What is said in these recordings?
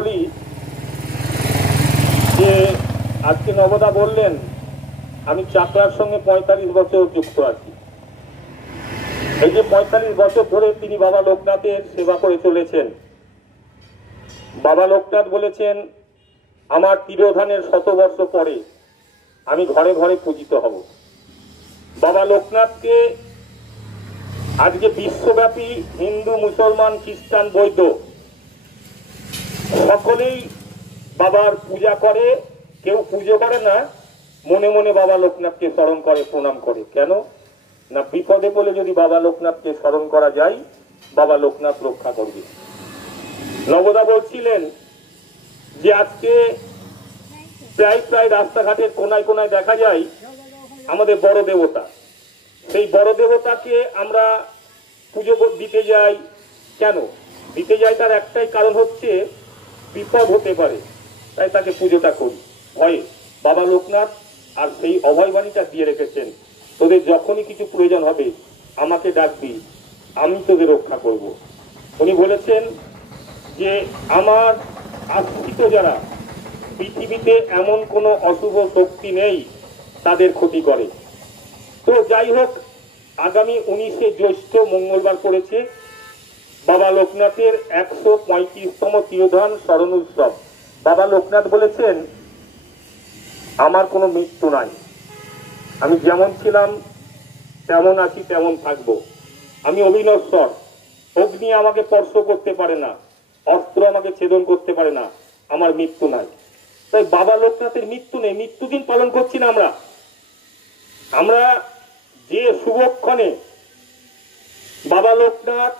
বলি যে আজকে নবদা বললেন আমি চাকরার সঙ্গে ৪৫ বছর যুক্ত আছি। এই যে ৪৫ বছর ধরে তিনি বাবা লোকনাথের সেবা করে চলেছেন। বাবা লোকনাথ বলেছেন আমার তিরোধানের ১০০ বর্ষ পরে আমি ঘরে ঘরে পূজিত হব। বাবা লোকনাথকে আজকে বিশ্বব্যাপী হিন্দু, মুসলমান, খ্রিস্টান, বৌদ্ধ সকলেই বাবার পূজা করে। কেউ পুজো করে না, মনে মনে বাবা লোকনাথকে স্মরণ করে, প্রণাম করে। কেন না, বিপদে পড়লে যদি বাবা লোকনাথকে স্মরণ করা যায়, বাবা লোকনাথ রক্ষা করবে। নবদা বলছিলেন যে আজকে প্রায় প্রায় রাস্তাঘাটের কোনায় কোনায় দেখা যায় আমাদের বড় দেবতা। সেই বড় দেবতাকে আমরা পুজো দিতে যাই। কেন দিতে যাই? তার একটাই কারণ হচ্ছে বিপদ হতে পারে, তাই তাকে পুজোটা করি ভয়ে। বাবা লোকনাথ আর সেই অভয়বাণীটা দিয়ে রেখেছেন, তোদের যখনই কিছু প্রয়োজন হবে আমাকে ডাকবি, আমি তোদের রক্ষা করব। উনি বলেছেন যে আমার আশ্রিত যারা, পৃথিবীতে এমন কোনো অশুভ শক্তি নেই তাদের ক্ষতি করে। তো যাই হোক, আগামী 19শে জ্যৈষ্ঠ মঙ্গলবার পড়েছে বাবা লোকনাথের 135তম তিরোধান স্মরণ উৎসব। বাবা লোকনাথ বলেছেন আমার কোনো মৃত্যু নাই, আমি যেমন ছিলাম তেমন আছি, তেমন থাকবো। আমি অবিনশ্বর, অগ্নি আমাকে স্পর্শ করতে পারে না, অস্ত্র আমাকে ছেদন করতে পারে না, আমার মৃত্যু নাই। তাই বাবা লোকনাথের মৃত্যু নেই, মৃত্যুদিন পালন করছি না আমরা। আমরা যে শুভক্ষণে বাবা লোকনাথ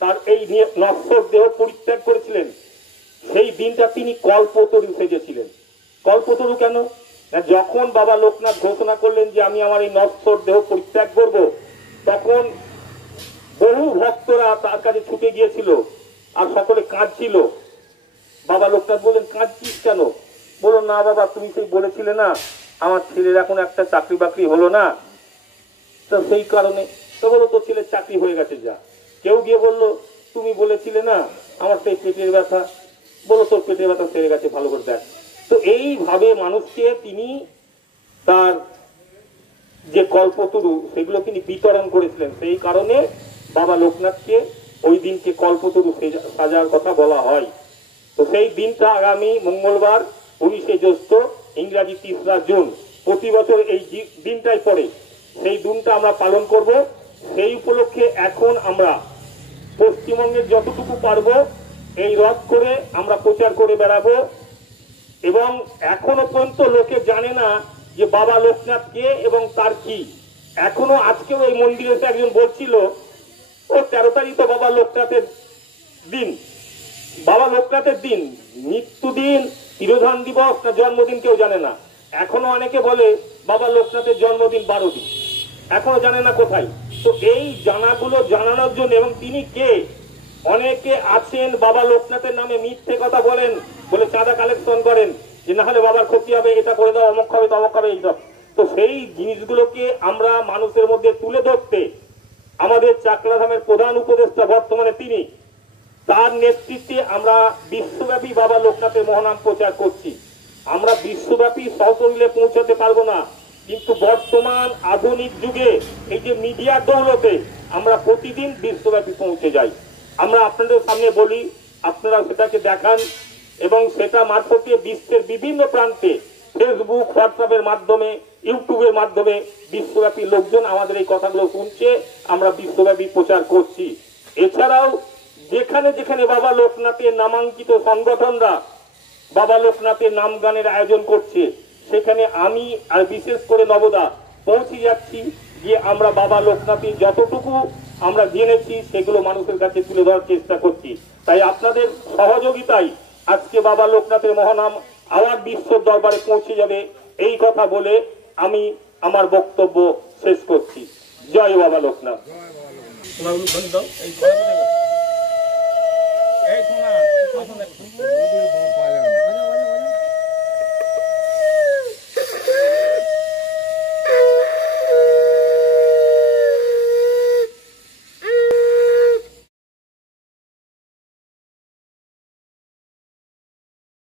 তার এই নশ্বর দেহ পরিত্যাগ করেছিলেন, সেই দিনটা তিনি কল্পতরু সেজেছিলেন। কল্পতরু কেন? যখন বাবা লোকনাথ ঘোষণা করলেন যে আমি আমার এই নশ্বর দেহ পরিত্যাগ করব, তখন বহু ভক্তরা তার কাছে ছুটে গিয়েছিল আর সকলে কাঁদছিল। বাবা লোকনাথ বললেন কাঁদছিস কেন? বলো না বাবা, তুমি সেই বলেছিলে না আমার ছেলের এখন একটা চাকরি বাকরি হলো না, তো সেই কারণে। তো বলো তোর ছেলের চাকরি হয়ে গেছে, যা। কেউ গিয়ে বললো তুমি বলেছিলে না আমার সেই পেটের ব্যথা, বলো তোর পেটের ব্যথা সেরে গেছে, ভালো করে দেখ। তো এইভাবে মানুষকে তিনি তার যে কল্পতরু সেগুলো তিনি বিতরণ করেছিলেন। সেই কারণে বাবা লোকনাথকে ওই দিনকে কল্পতরু সাজার কথা বলা হয়। তো সেই দিনটা আগামী মঙ্গলবার 19শে জ্যৈষ্ঠ, ইংরাজি 3রা জুন। প্রতি বছর এই দিনটাই পড়ে, সেই দিনটা আমরা পালন করব। সেই উপলক্ষে এখন আমরা পশ্চিমবঙ্গের যতটুকু পারবো এই রথ করে আমরা প্রচার করে বেড়াবো। এবং এখনো পর্যন্ত লোকে জানে না যে বাবা লোকনাথ কে এবং তার কি। এখনো আজকেও এই মন্দিরে একজন বলছিল ও 13 তারিখ তো বাবা লোকনাথের দিন। বাবা লোকনাথের দিন মৃত্যুদিন, তিরোধান দিবস না জন্মদিন কেউ জানে না। এখনো অনেকে বলে বাবা লোকনাথের জন্মদিন 12 দিন, এখনো জানে না কোথায়। তো এই জানাগুলো জানানোর জন্য, এবং তিনি কে। অনেকে আছেন বাবা লোকনাথের নামে মিথ্যে কথা বলেন, বলে চাঁদা কালেকশন করেন যে না হলে বাবার ক্ষতি হবে, এটা করে দাও, অমুক হবে তমক হবে, এইসব। তো সেই জিনিসগুলোকে আমরা মানুষের মধ্যে তুলে ধরতে আমাদের চাকলাধামের প্রধান উপদেষ্টা বর্তমানে তিনি, তার নেতৃত্বে আমরা বিশ্বব্যাপী বাবা লোকনাথের মহানাম প্রচার করছি। আমরা বিশ্বব্যাপী সহশরীরে পৌঁছাতে পারবো না, কিন্তু বর্তমান আধুনিক যুগে এই যে মিডিয়ার দৌলতে আমরা প্রতিদিন বিশ্বব্যাপী পৌঁছে যাই। আমরা আপনাদের সামনে বলি, আপনারা সেটাকে দেখান, এবং সেটা মারফতে বিশ্বের বিভিন্ন প্রান্তে ফেসবুক, হোয়াটসঅ্যাপের মাধ্যমে, ইউটিউবের মাধ্যমে বিশ্বব্যাপী লোকজন আমাদের এই কথাগুলো শুনছে, আমরা বিশ্বব্যাপী প্রচার করছি। এছাড়াও যেখানে যেখানে বাবা লোকনাথের নামাঙ্কিত সংগঠনরা বাবা লোকনাথের নাম গানের আয়োজন করছে, সেখানে আমি আর বিশেষ করে নবদা পৌঁছে যাচ্ছি, যে আমরা বাবা লোকনাথের যতটুকু আমরা জেনেছি সেগুলো মানুষের কাছে তুলে ধরার চেষ্টা করছি। তাই আপনাদের সহযোগিতায় আজকে বাবা লোকনাথের মহানাম আবার বিশ্বর দরবারে পৌঁছে যাবে, এই কথা বলে আমি আমার বক্তব্য শেষ করছি। জয় বাবা লোকনাথ। এই